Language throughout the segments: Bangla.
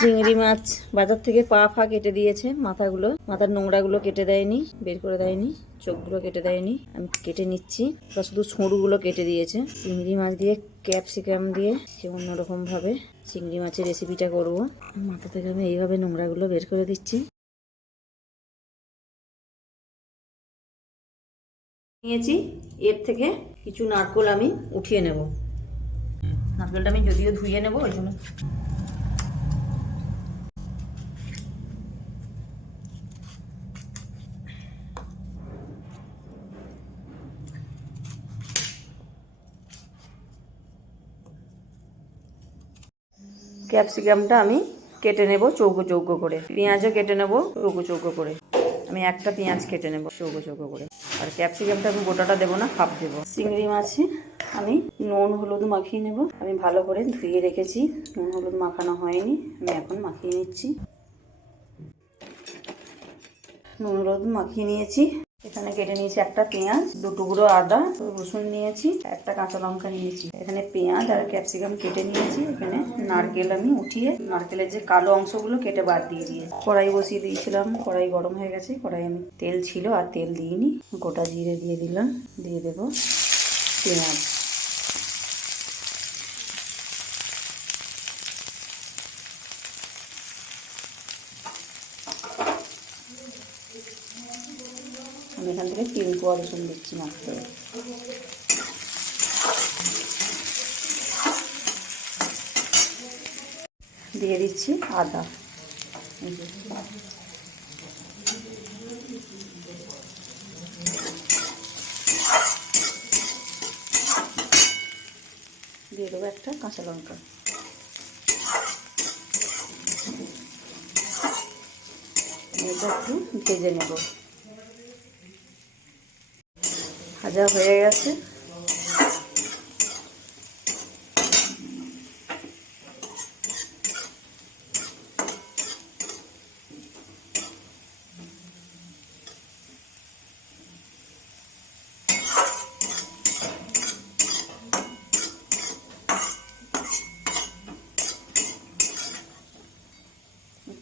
চিংড়ি মাছ বাজার থেকে পা ফা কেটে দিয়েছে, মাথার নোংরাগুলো কেটে দেয়নি, বের করে দেয়নি, চোখগুলো কেটে দেয়নি, আমি কেটে নিচ্ছি। ওরা শুধু সরুগুলো কেটে দিয়েছে। চিংড়ি মাছ দিয়ে ক্যাপসিকাম দিয়ে অন্যরকম ভাবে চিংড়ি মাছের রেসিপিটা করব। মাথা থেকে আমি এইভাবে নোংরাগুলো বের করে দিচ্ছি। নিয়েছি, এর থেকে কিছু নারকেল আমি উঠিয়ে নেব। নারকেলটা আমি যদিও ধুয়ে নেব, ওই জন্য ক্যাপসিকামটা আমি কেটে নেব চৌকো চৌকো করে, পেঁয়াজও কেটে নেব চৌকো চৌকো করে। আমি একটা পেঁয়াজ কেটে নেব চৌকো চৌকো করে, আর ক্যাপসিকামটা আমি গোটাটা দেবো না, হাফ দেবো। চিংড়ি মাছে আমি নুন হলুদ মাখিয়ে নেব। আমি ভালো করে ধুয়ে রেখেছি, নুন হলুদ মাখানো হয়নি, আমি এখন মাখিয়ে নিচ্ছি। নুন হলুদ মাখিয়ে নিয়েছি। এখানে কেটে নিয়েছি একটা পেঁয়াজ, 2 টুকরো আদা, রসুন নিয়েছি, একটা কাঁচা লঙ্কা নিয়েছি। এখানে পেঁয়াজ আর ক্যাপসিকাম কেটে নিয়েছি। এখানে নারকেল আমি উঠিয়ে নারকেলের যে কালো অংশগুলো কেটে বাদ দিয়ে দিয়েছি। কড়াই বসিয়ে দিয়েছিলাম, কড়াই গরম হয়ে গেছে। কড়াই আমি তেল ছিল আর তেল দিইনি, গোটা জিরে দিয়ে দিলাম, দিয়ে দেবো পেঁয়াজ। আমি এখান থেকে 3 কোয়া রসুন দিচ্ছি মাত্র। দিয়ে দিচ্ছি আদা, দিয়ে দেবো একটা কাঁচা লঙ্কা। এটা একটু ভেজে নেব। ভাজা হয়ে গেছে।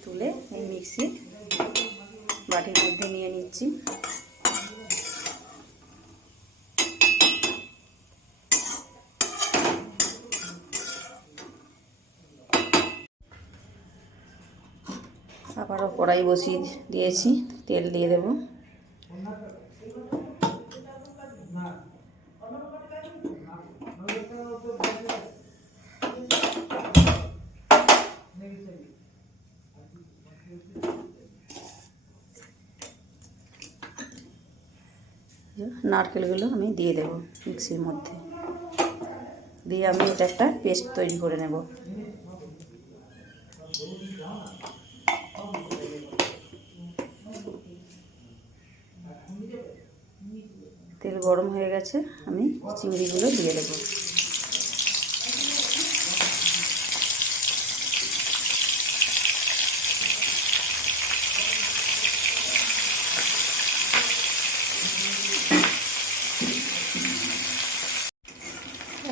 তুলে এই মিক্সি বাটির মধ্যে নিয়ে নিচ্ছি। আবারও কড়াই বসিয়ে দিয়েছি, তেল দিয়ে দেব। নারকেলগুলো আমি দিয়ে দেব মিক্সির মধ্যে, দিয়ে আমি এটা একটা পেস্ট তৈরি করে নেব। তেল গরম হয়ে গেছে, আমি চিংড়িগুলো দিয়ে দেব।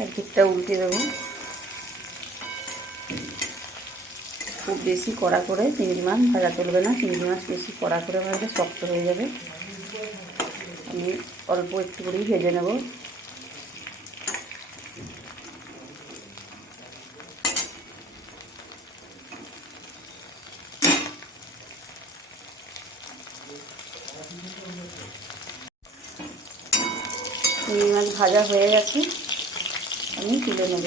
একদিকটা উল্টে দেবো। খুব বেশি কড়া করে চিংড়ি মাছ ভাজা চলবে না, চিংড়ি মাছ বেশি কড়া করে ভাজলে শক্ত হয়ে যাবে। আমি অল্প একটু করেই ভেজে নেব। চিংড়ি মাছ ভাজা হয়ে গেছে, আমি তুলে নেব।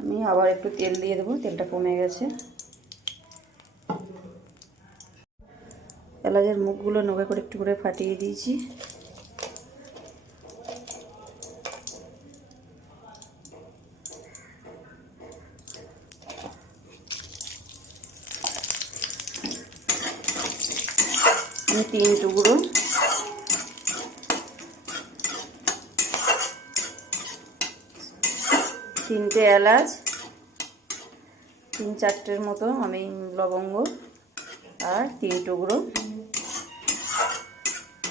আমি আবার একটু তেল দিয়ে দেবো, তেলটা কমে গেছে। এলাচের মুখগুলো নৌকা করে একটু করে ফাটিয়ে দিয়েছি। দারচিনি 3 টুকরো, তিনটে এলাচ, 3-4টের মতো আমি লবঙ্গ আর 3 টুকরো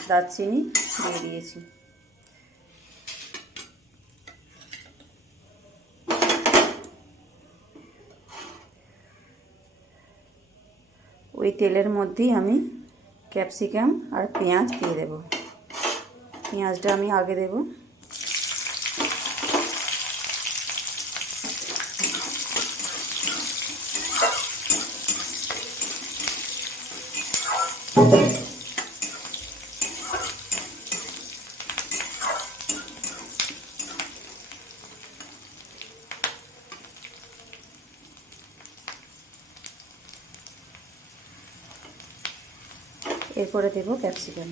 দারচিনি দিয়ে দিয়েছি। ওই তেলের মধ্যেই আমি ক্যাপসিকাম আর পেঁয়াজ দিয়ে দেব। পেঁয়াজটা আমি আগে দেব। এরপরে দেব ক্যাপসিকাম।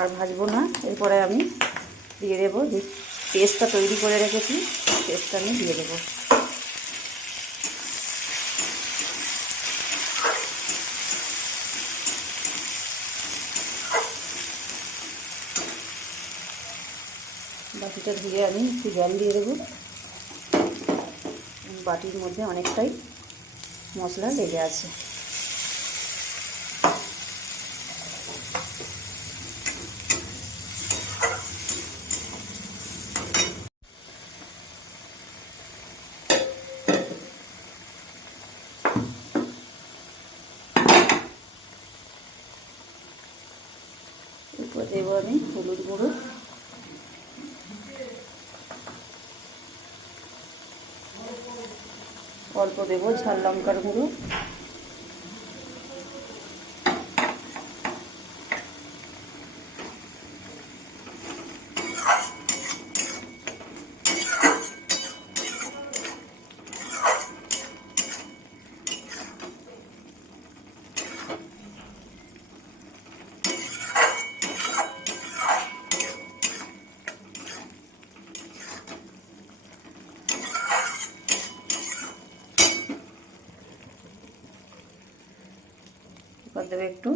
আর ভাজবো না, এরপরে আমি দিয়ে দেবো যে পেস্টটা তৈরি করে রেখেছি, পেস্টটা আমি দিয়ে দেবো। বাটিটা ধুয়ে আমি একটু জল দিয়ে দেবো। বাটির মধ্যে অনেকটাই মশলা লেগে আছে। এরপর দেবো আমি হলুদ গুঁড়ো, অল্প দেবো ঝাল লঙ্কার গুঁড়ো, এবার দেবো একটু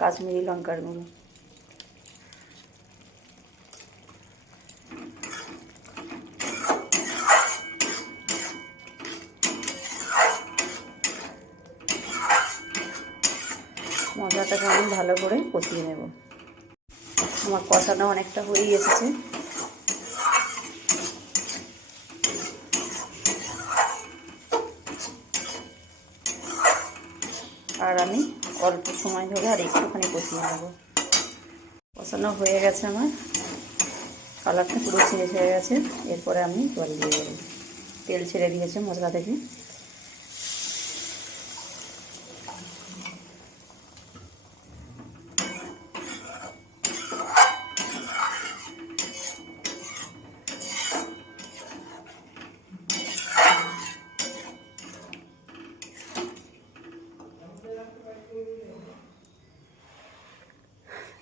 কাশ্মীরি লঙ্কার গুঁড়ো। মশলাটাকে আমি ভালো করে কষিয়ে নেব। আমার কষানো অনেকটা হয়েই এসেছে। আর আমি অল্প সময় ধরে আর একটুখানি কষিয়ে নেব। কষানো হয়ে গেছে আমার, কালারটা পুরো চেঞ্জ হয়ে গেছে। এরপরে আমি জল দিয়ে দেবো। তেল ছেড়ে দিয়েছে মশলা থেকে।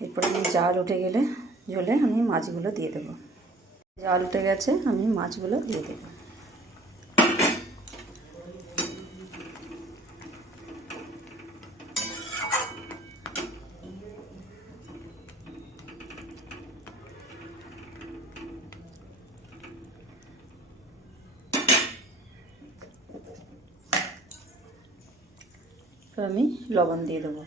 এরপরে আমি জাল উঠে গেলে ঝোলে আমি মাছগুলো দিয়ে দেবো। জাল উঠে গেছে, আমি মাছগুলো দিয়ে দেবো। আমি লবণ দিয়ে দেবো।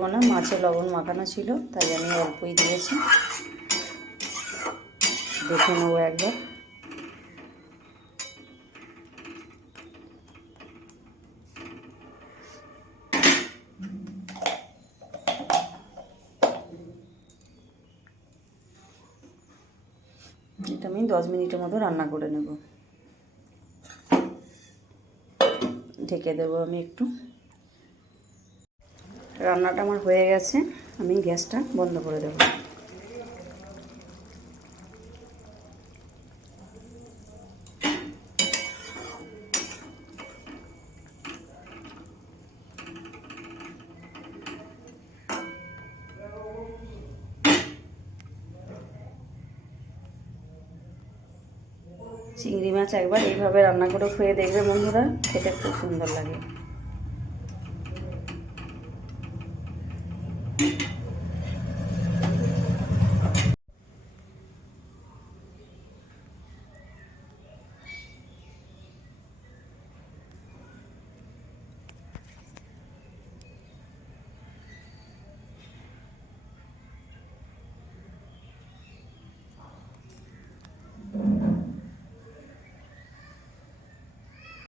দেবো না, মাছে লবণ মাখানো ছিল তাই আমি অল্পই দিয়েছি। দেখে নেবো একবার। এটা আমি 10 মিনিটের মতো রান্না করে নেব। ঢেকে দেবো আমি একটু। রান্নাটা আমার হয়ে গেছে, আমি গ্যাসটা বন্ধ করে দেবো। চিংড়ি মাছ একবার এইভাবে রান্না করে খেয়ে দেখবে বন্ধুরা, খেতে খুব সুন্দর লাগে।